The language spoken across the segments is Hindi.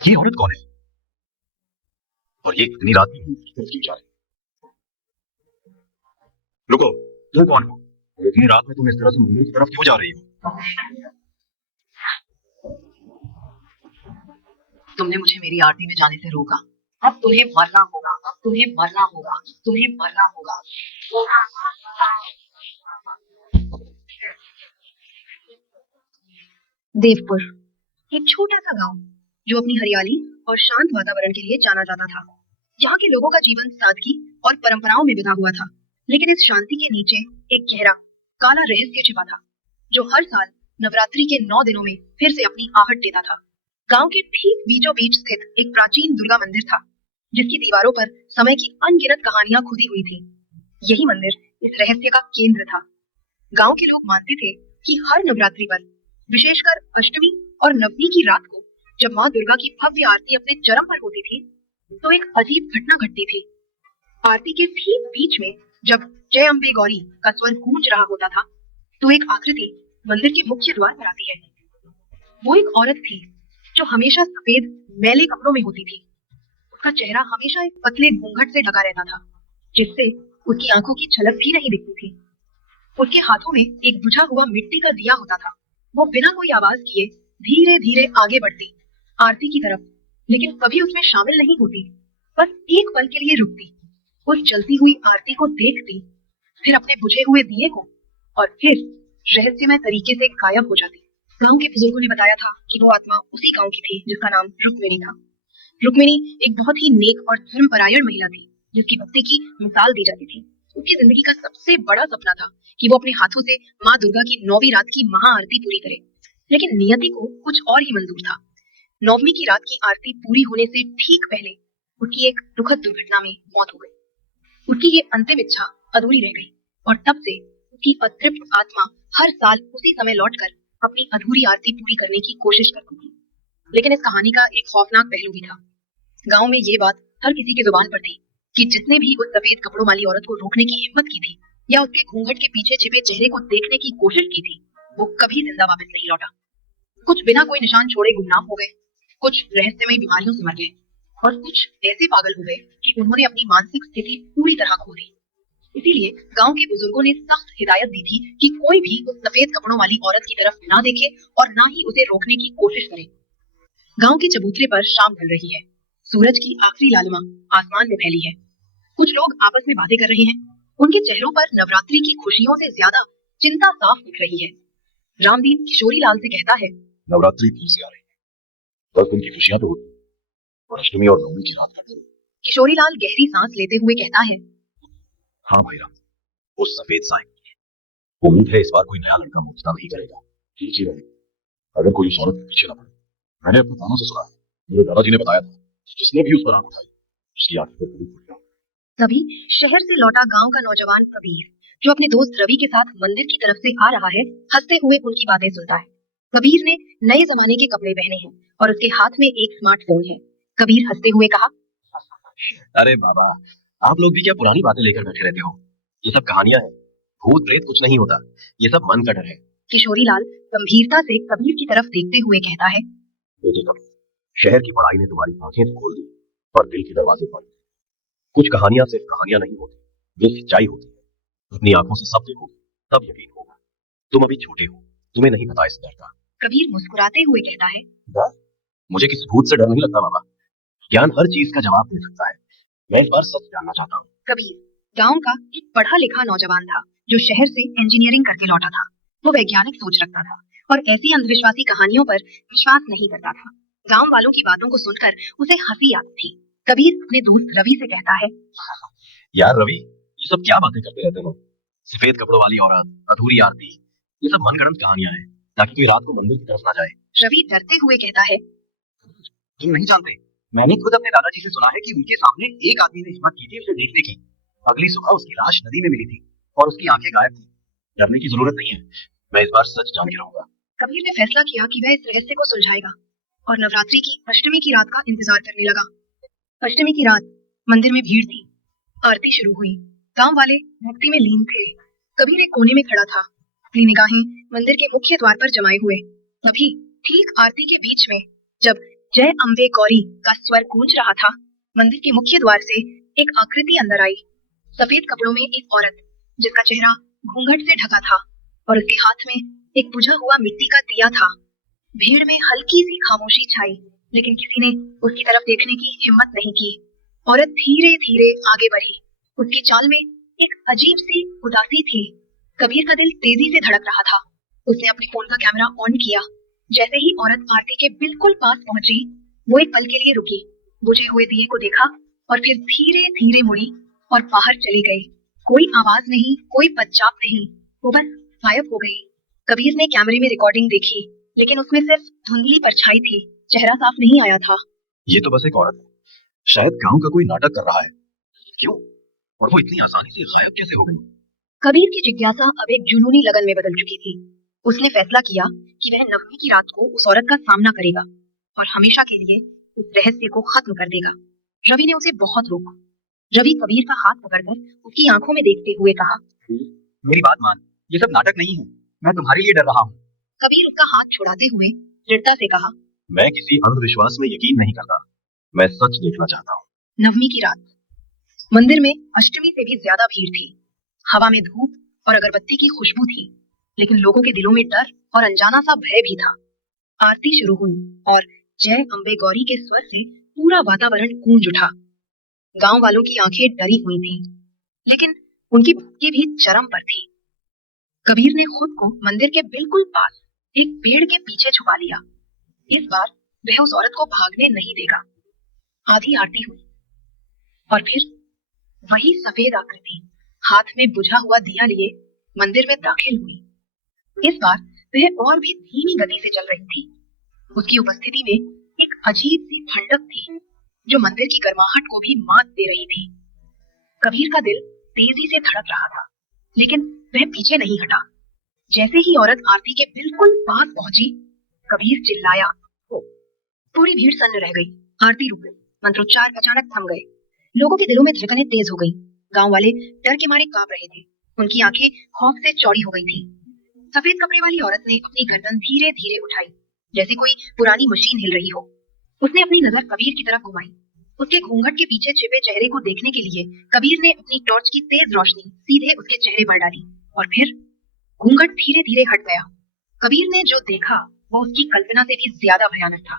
ये औरत कौन है और ये इतनी रात में मंदिर की तरफ क्यों जा रही है? रुको, तुम कौन हो और इतनी रात में तुम इस तरह से मंदिर की तरफ क्यों जा रही हो? तुमने मुझे मेरी आरती में जाने से रोका। अब तुम्हें मरना होगा, अब तुम्हें मरना होगा, तुम्हें मरना होगा। देवपुर, एक छोटा सा गांव जो अपनी हरियाली और शांत वातावरण के लिए जाना जाता था। यहाँ के लोगों का जीवन सादगी और परंपराओं में बिधा हुआ था, लेकिन इस शांति के नीचे एक गहरा काला रहस्य छिपा था, जो हर साल नवरात्रि के 9 दिनों में फिर से अपनी आहट देता था। गांव के ठीक बीचों बीच स्थित एक प्राचीन दुर्गा मंदिर था, जिसकी दीवारों पर समय की अनगिनत कहानियां खुदी हुई थी। यही मंदिर इस रहस्य का केंद्र था। गांव के लोग मानते थे कि हर नवरात्रि पर, विशेषकर अष्टमी और नवमी की रात को, जब माँ दुर्गा की भव्य आरती अपने चरम पर होती थी, तो एक अजीब घटना घटती थी। आरती के ठीक बीच में जब जय अम्बे गौरी का स्वर गूंज रहा होता था, तो एक आकृति मंदिर के मुख्य द्वार पर आती है। वो एक औरत थी जो हमेशा सफेद मैले कपड़ों में होती थी। उसका चेहरा हमेशा एक पतले घूंघट से ढका रहता था, जिससे उसकी आंखों की झलक भी नहीं दिखती थी। उसके हाथों में एक बुझा हुआ मिट्टी का दिया होता था। वो बिना कोई आवाज किए धीरे धीरे आगे बढ़ती आरती की तरफ, लेकिन कभी उसमें शामिल नहीं होती। बस एक पल के लिए रुकती, उस जलती हुई आरती को देखती, फिर अपने बुझे हुए दिए को, और फिर रहस्यमय तरीके से गायब हो जाती। गांव के बुजुर्गों ने बताया था कि वो आत्मा उसी गांव की थी जिसका नाम रुक्मिणी था। रुक्मिणी एक बहुत ही नेक और धर्मपरायण महिला थी, जिसकी भक्ति की मिसाल दी जाती थी। उसकी जिंदगी का सबसे बड़ा सपना था कि वो अपने हाथों से माँ दुर्गा की 9वीं रात की महाआरती पूरी करे, लेकिन नियति को कुछ और ही मंजूर था। 9वीं की रात की आरती पूरी होने से ठीक पहले उसकी एक दुखद दुर्घटना में मौत हो गई। उसकी ये अंतिम इच्छा अधूरी रह गई, और तब से उसकी अतृप्त आत्मा हर साल उसी समय लौटकर अपनी अधूरी आरती पूरी करने की कोशिश करती थी। लेकिन इस कहानी का एक खौफनाक पहलू भी था। गांव में ये बात हर किसी की जुबान पर थी कि जिसने भी उस सफेद कपड़ों वाली औरत को रोकने की हिम्मत की थी या उसके घूंघट के पीछे छिपे चेहरे को देखने की कोशिश की थी, वो कभी जिंदा वापस नहीं लौटा। कुछ बिना कोई निशान छोड़े गुमनाम हो गए, कुछ रहस्यमय बीमारियों से मर गए, और कुछ ऐसे पागल हो गए कि उन्होंने अपनी मानसिक स्थिति पूरी तरह खो दी। इसीलिए गांव के बुजुर्गों ने सख्त हिदायत दी थी कि कोई भी उस सफेद कपड़ों वाली औरत की तरफ ना देखे और ना ही उसे रोकने की कोशिश करे। गांव के चबूतरे पर शाम ढल रही है। सूरज की आखिरी लालिमा आसमान में फैली है। कुछ लोग आपस में बातें कर रहे हैं। उनके चेहरों पर नवरात्रि की खुशियों से ज्यादा चिंता साफ दिख रही है। रामदीन किशोरी लाल से कहता है, नवरात्रि फिर से आ रही है, 10 दिन की खुशियां तो होती और अष्टमी और नवमी की रात का डर। किशोरी लाल गहरी सांस लेते हुए कहता है, हाँ भाई राम, उस सफेद साई, उम्मीद है इस बार कोई नया लड़का मुझसे नहीं करेगा। ठीक ही रहेगा अगर कोई उस औरत के पीछे न पड़े। मैंने अपने कानों से सुना है, मेरे दादाजी ने बताया था, जिसने भी उस पर आंख उठाई उसकी आंखें पर कभी खुल जाती। तभी शहर से लौटा गांव का नौजवान कबीर, जो अपने दोस्त रवि के साथ मंदिर की तरफ से आ रहा है, हंसते हुए उनकी बातें सुनता है। कबीर ने नए जमाने के कपड़े पहने हैं और उसके हाथ में एक स्मार्टफोन है। कबीर हंसते हुए कहा, अरे बाबा, आप लोग भी क्या पुरानी बातें लेकर बैठे रहते हो? ये सब कहानियां हैं, भूत प्रेत कुछ नहीं होता, ये सब मन का डर है। किशोरी लाल गंभीरता से कबीर की तरफ देखते हुए कहता है, बेटे कबीर, शहर की पढ़ाई ने तुम्हारी आंखें तो खोल दी और दिल के दरवाजे बंद। कुछ कहानियां सिर्फ कहानियां नहीं होती, ये सच्चाई होती है। अपनी आंखों से सब देखोगे तब यकीन होगा। तुम अभी छोटे हो, तुम्हें नहीं पता इस डर का। कबीर मुस्कुराते हुए कहता है, डर? मुझे किसी भूत से डर नहीं लगता बाबा। ज्ञान हर चीज का जवाब दे सकता है। मैं एक बार सच जानना चाहता हूँ। कबीर गांव का एक पढ़ा लिखा नौजवान था, जो शहर से इंजीनियरिंग करके लौटा था। वो वैज्ञानिक सोच रखता था और ऐसी अंधविश्वासी कहानियों पर विश्वास नहीं करता था। गांव वालों की बातों को सुनकर उसे हंसी आती थी। कबीर अपने दोस्त रवि से कहता है, यार रवि, ये सब क्या बातें करते रहते हो? सफेद कपड़ों वाली औरत, अधूरी आरती, ये सब मनगढ़ंत कहानियां हैं, ताकि कोई रात को मंदिर की तरफ ना जाए। रवि डरते हुए कहता है, तुम नहीं जानते, मैंने खुद अपने दादाजी से सुना है कि उनके सामने एक आदमी ने हिम्मत की थी उसे देखने की। अगली सुबह उसकी लाश नदी में मिली थी और उसकी आंखें गायब थी। डरने की जरूरत नहीं है, मैं इस बार सच जान के रहूंगा। कबीर ने फैसला किया कि वह इस रहस्य को सुलझाएगा और नवरात्रि की अष्टमी की रात का इंतजार करने लगा। अष्टमी की रात मंदिर में भीड़ थी। आरती शुरू हुई। गांव वाले भक्ति में लीन थे। कबीर एक कोने में खड़ा था, अपनी निगाहें मंदिर के मुख्य द्वार पर जमाए हुए। तभी ठीक आरती के बीच में जब जय अम्बे गौरी का स्वर गूंज रहा था। मंदिर के मुख्य द्वार से एक आकृति अंदर आई। सफेद कपड़ों में एक औरत, जिसका चेहरा घूंघट से ढका था और उसके हाथ में एक बुझा हुआ मिट्टी का दिया था। भीड़ में हल्की सी खामोशी छाई, लेकिन किसी ने उसकी तरफ देखने की हिम्मत नहीं की। औरत धीरे धीरे आगे बढ़ी। उसकी चाल में एक अजीब सी उदासी थी। कबीर का दिल तेजी से धड़क रहा था। उसने अपने फोन का कैमरा ऑन किया। जैसे ही औरत आरती के बिल्कुल पास पहुंची, वो एक पल के लिए रुकी, बुझे हुए दिए को देखा और फिर धीरे धीरे मुड़ी और बाहर चली गई। कोई आवाज नहीं, कोई पदचाप नहीं, वो बस गायब हो गई। कबीर ने कैमरे में रिकॉर्डिंग देखी, लेकिन उसमें सिर्फ धुंधली परछाई थी, चेहरा साफ नहीं आया था। ये तो बस एक औरत है, शायद गांव का कोई नाटक कर रहा है। क्यों? और वो इतनी आसानी से गायब कैसे हो गई? कबीर की जिज्ञासा अब एक जुनूनी लगन में बदल चुकी थी। उसने फैसला किया कि वह नवमी की रात को उस औरत का सामना करेगा और हमेशा के लिए उस रहस्य को खत्म कर देगा। रवि ने उसे बहुत रोका। रवि कबीर का हाथ पकड़कर उसकी आंखों में देखते हुए कहा, मेरी बात मान, ये सब नाटक नहीं है, मैं तुम्हारे लिए डर रहा हूँ। कबीर उसका हाथ छुड़ाते हुए दृढ़ता से कहा, मैं किसी अंधविश्वास में यकीन नहीं करता, मैं सच देखना चाहता हूँ। नवमी की रात मंदिर में अष्टमी से भी ज्यादा भीड़ थी। हवा में धूप और अगरबत्ती की खुशबू थी, लेकिन लोगों के दिलों में डर और अनजाना सा भय भी था। आरती शुरू हुई और जय अम्बे गौरी के स्वर से पूरा वातावरण गूंज उठा। गांव वालों की आंखें डरी हुई थीं, लेकिन उनकी भक्ति भी चरम पर थी। कबीर ने खुद को मंदिर के बिल्कुल पास एक पेड़ के पीछे छुपा लिया। इस बार वह उस औरत को भागने नहीं देगा। आधी आरती हुई और फिर वही सफेद आकृति हाथ में बुझा हुआ दिया लिए मंदिर में दाखिल हुई। इस बार वह और भी धीमी गति से चल रही थी। उसकी उपस्थिति में एक अजीब सी ठंडक थी, जो मंदिर की गर्माहट को भी मात दे रही थी। कबीर का दिल तेजी से धड़क रहा था, लेकिन वह पीछे नहीं हटा। जैसे ही औरत आरती के बिल्कुल पास पहुंची, कबीर चिल्लाया। पूरी भीड़ सन्न रह गई। आरती रुक गई। मंत्रोच्चार अचानक थम गए। लोगों के दिलों में धड़कनें तेज हो गई। गांव वाले डर के मारे कांप रहे थे। उनकी आंखें खौफ से चौड़ी हो गई थी। सफेद कपड़े वाली औरत ने अपनी गर्दन धीरे धीरे उठाई, जैसे कोई पुरानी मशीन हिल रही हो। उसने अपनी नजर कबीर की तरफ घुमाई। उसके घूंघट के पीछे छिपे चेहरे को देखने के लिए कबीर ने अपनी टॉर्च की तेज रोशनी सीधे उसके चेहरे पर डाली और फिर घूंघट धीरे धीरे हट गया। कबीर ने जो देखा वो उसकी कल्पना से भी ज्यादा भयानक था।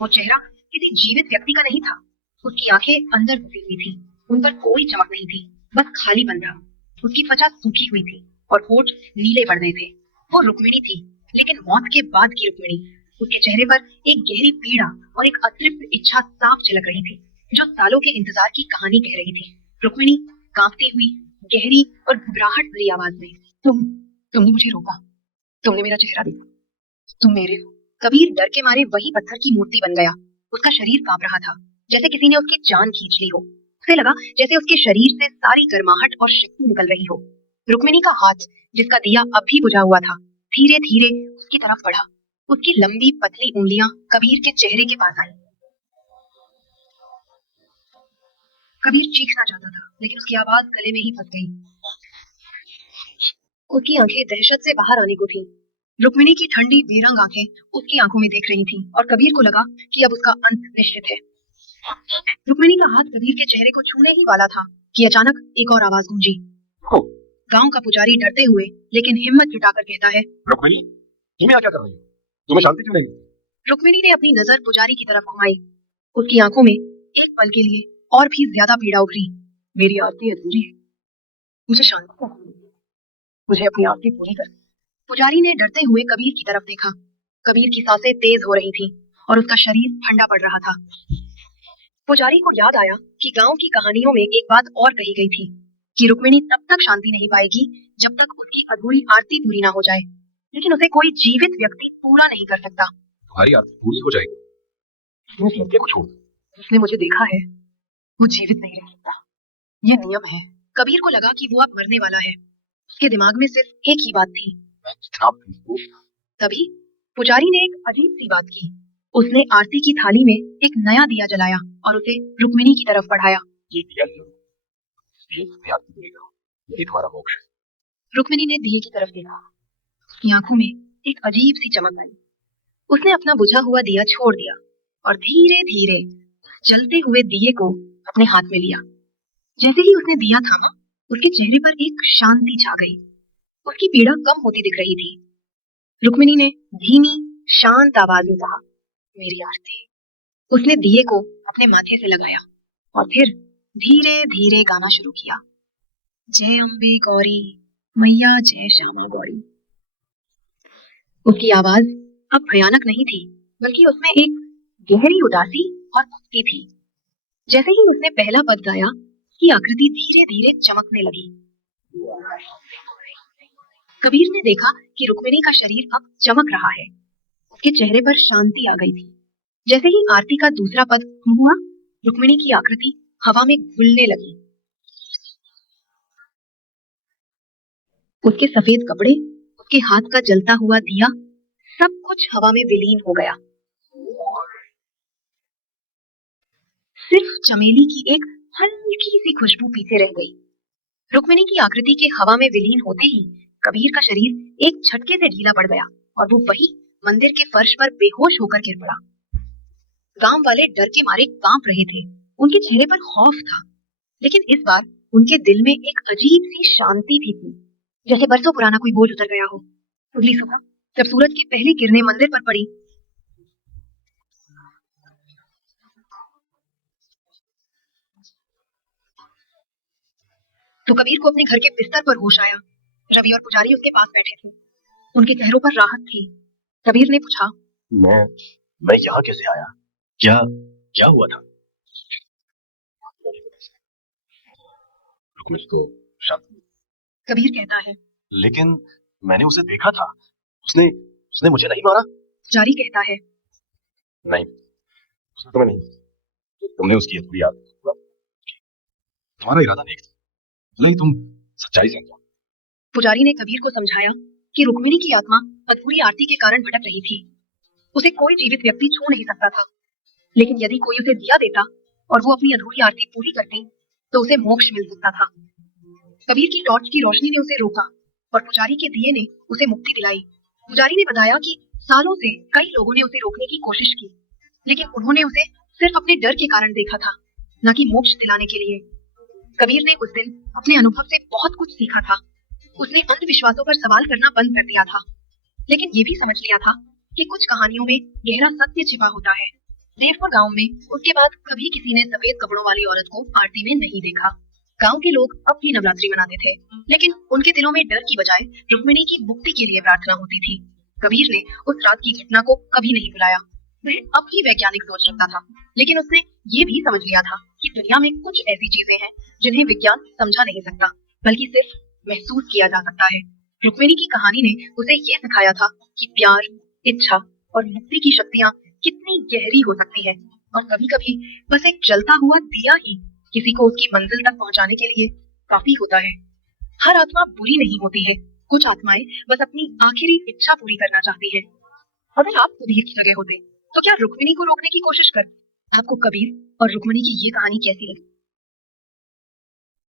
वो चेहरा किसी जीवित व्यक्ति का नहीं था। उसकी आंखें अंदर घुसी हुई थी, उन पर कोई चमक नहीं थी, बस खालीपन था। उसकी त्वचा सूखी हुई थी और होठ नीले पड़ गए थे। वो रुक्मिणी थी, लेकिन मौत के बाद की रुक्मिणी। उसके चेहरे पर एक गहरी पीड़ा और एक अतृप्त इच्छा साफ झलक रही थी, जो सालों के इंतजार की कहानी कह रही थी। रुक्मिणी कांपती हुई, गहरी और घबराहट भरी आवाज में, तुमने मुझे रोका, तुमने मेरा चेहरा देखा, तुम मेरे हो। कबीर डर के मारे वही पत्थर की मूर्ति बन गया। उसका शरीर कांप रहा था, जैसे किसी ने उसकी जान खींच ली हो। उसे लगा जैसे उसके शरीर से सारी गर्माहट और शक्ति निकल रही हो। रुक्मिणी का हाथ, जिसका दिया अब भी बुझा हुआ था, धीरे धीरे उसकी तरफ बढ़ा। उसकी लंबी पतली उंगलियां कबीर के चेहरे के पास आई। कबीर चीखना चाहता था, लेकिन उसकी आवाज गले में ही फंस गई। उसकी आंखें दहशत से बाहर आने को थीं। रुक्मिणी की ठंडी बेरंग आंखें उसकी आंखों में देख रही थीं और कबीर को लगा कि अब उसका अंत निश्चित है। रुक्मिणी का हाथ कबीर के चेहरे को छूने ही वाला था कि अचानक एक और आवाज गूंजी। गांव का पुजारी डरते हुए लेकिन हिम्मत जुटाकर कहता है, रुक्मिणी, तुम यहाँ क्या कर रही हो? तुम्हें शांति क्यों नहीं? रुक्मिणी ने अपनी नजर पुजारी की तरफ घुमाई। उसकी आंखों में एक पल के लिए और भी ज्यादा पीड़ा उभरी। मेरी आरती अधूरी है, मुझे शांति चाहिए, मुझे अपनी आरती पूरी कर। पुजारी ने डरते हुए कबीर की तरफ देखा। कबीर की सांसें तेज हो रही थीं और उसका शरीर ठंडा पड़ रहा था। पुजारी को याद आया कि गांव की कहानियों में एक बात और कही गई थी कि रुक्मिणी तब तक शांति नहीं पाएगी जब तक उसकी अधूरी आरती पूरी ना हो जाए। लेकिन उसे कोई जीवित व्यक्ति पूरा नहीं कर सकता। तुम्हारी आरती पूरी हो जाएगी, तुम इस लड़के को छोड़ दो। उसने मुझे देखा है, वो जीवित नहीं रह सकता, ये नियम है। कबीर को लगा कि वो अब मरने वाला है। उसके दिमाग में सिर्फ एक ही बात थी। तभी पुजारी ने एक अजीब सी बात की। उसने आरती की थाली में एक नया दिया जलाया और उसे रुक्मिणी की तरफ बढ़ाया। ये दिया आरती देगा, यही तुम्हारा मोक्ष है। रुक्मिणी ने दिए की तरफ देखा। उसकी आंखों में एक अजीब सी चमक आई। उसने अपना बुझा हुआ दिया छोड़ दिया और धीरे धीरे जलते हुए दिए को अपने हाथ में लिया। जैसे ही उसने दिया थामा, उसके चेहरे पर एक शांति छा गई। उसकी पीड़ा कम होती दिख रही थी। रुक्मिणी ने धीमी शांत आवाज में कहा, मेरी आरती। उसने दिए को अपने माथे से लगाया और फिर धीरे धीरे गाना शुरू किया, जय अम्बे गौरी मैया जय श्यामा गौरी। उसकी आवाज अब भयानक नहीं थी, बल्कि उसमें एक गहरी उदासी और भक्ति थी। जैसे ही उसने पहला पद गाया, उसकी आकृति धीरे धीरे चमकने लगी। कबीर ने देखा कि रुक्मिणी का शरीर अब चमक रहा है। उसके चेहरे पर शांति आ गई थी। जैसे ही आरती का दूसरा पद हुआ, रुक्मिणी की आकृति हवा में घुलने लगी। उसके सफेद कपड़े, उसके हाथ का जलता हुआ दिया, सब कुछ हवा में विलीन हो गया। सिर्फ चमेली की एक हल्की सी खुशबू पीछे रह गई। रुक्मिणी की आकृति के हवा में विलीन होते ही कबीर का शरीर एक झटके से ढीला पड़ गया और वो वही मंदिर के फर्श पर बेहोश होकर गिर पड़ा। गांव वाले डर के मारे कांप रहे थे। उनके चेहरे पर खौफ था, लेकिन इस बार उनके दिल में एक अजीब सी शांति भी थी, जैसे बरसों पुराना कोई बोझ उतर गया हो। अगली सुबह जब सूरज की पहली किरणें मंदिर पर पड़ी, तो कबीर को अपने घर के बिस्तर पर होश आया। रवि और पुजारी उसके पास बैठे थे। उनके चेहरों पर राहत थी। कबीर ने पूछा, मैं यहाँ कैसे आया? क्या क्या हुआ था? रुक्मिणी को शांत। कबीर कहता है, लेकिन मैंने उसे देखा था। उसने उसने मुझे नहीं मारा। पुजारी कहता है, नहीं, उसने तुम्हें नहीं। तुमने उसकी अधूरी आदत को पूरा किया। तुम्हारा इरादा नेक था, भले ही तुम सच्चाई से अनजान। पुजारी ने कबीर को समझाया कि रुक्मिणी की आत्मा अधूरी आरती के कारण भटक रही थी। उसे कोई जीवित व्यक्ति छू नहीं सकता था, लेकिन यदि कोई उसे दिया देता और वो अपनी अधूरी आरती पूरी करती, तो उसे मोक्ष मिल सकता था। कबीर की टॉर्च की रोशनी ने उसे रोका और पुजारी के दिए ने उसे मुक्ति दिलाई। पुजारी ने बताया कि सालों से कई लोगों ने उसे रोकने की कोशिश की, लेकिन उन्होंने उसे सिर्फ अपने डर के कारण देखा था, न कि मोक्ष दिलाने के लिए। कबीर ने उस दिन अपने अनुभव से बहुत कुछ सीखा था। उसने अंधविश्वासों पर सवाल करना बंद कर दिया था, लेकिन ये भी समझ लिया था कि कुछ कहानियों में गहरा सत्य छिपा होता है। देवपुर गांव में उसके बाद कभी किसी ने सफेद कपड़ों वाली औरत को आरती में नहीं देखा। गांव के लोग अब भी नवरात्रि मनाते थे, लेकिन उनके दिलों में डर की बजाय रुक्मिणी की मुक्ति के लिए प्रार्थना होती थी। कबीर ने उस रात की घटना को कभी नहीं भुलाया। वह अब भी वैज्ञानिक सोच रखता था, लेकिन उसने ये भी समझ लिया था कि दुनिया में कुछ ऐसी चीजें हैं जिन्हें विज्ञान समझा नहीं सकता, बल्कि सिर्फ महसूस किया जा सकता है। रुक्मिणी की कहानी ने उसे ये सिखाया था कि प्यार, इच्छा और मुक्ति की शक्तियां कितनी गहरी हो सकती है, और कभी कभी बस एक जलता हुआ दिया ही किसी को उसकी मंजिल तक पहुंचाने के लिए काफी होता है। हर आत्मा बुरी नहीं होती है, कुछ आत्माएं बस अपनी आखिरी इच्छा पूरी करना चाहती है। अगर आप कबीर की जगह होते, तो क्या रुक्मिणी को रोकने की कोशिश करते? आपको कबीर और रुक्मिणी की ये कहानी कैसी लगी?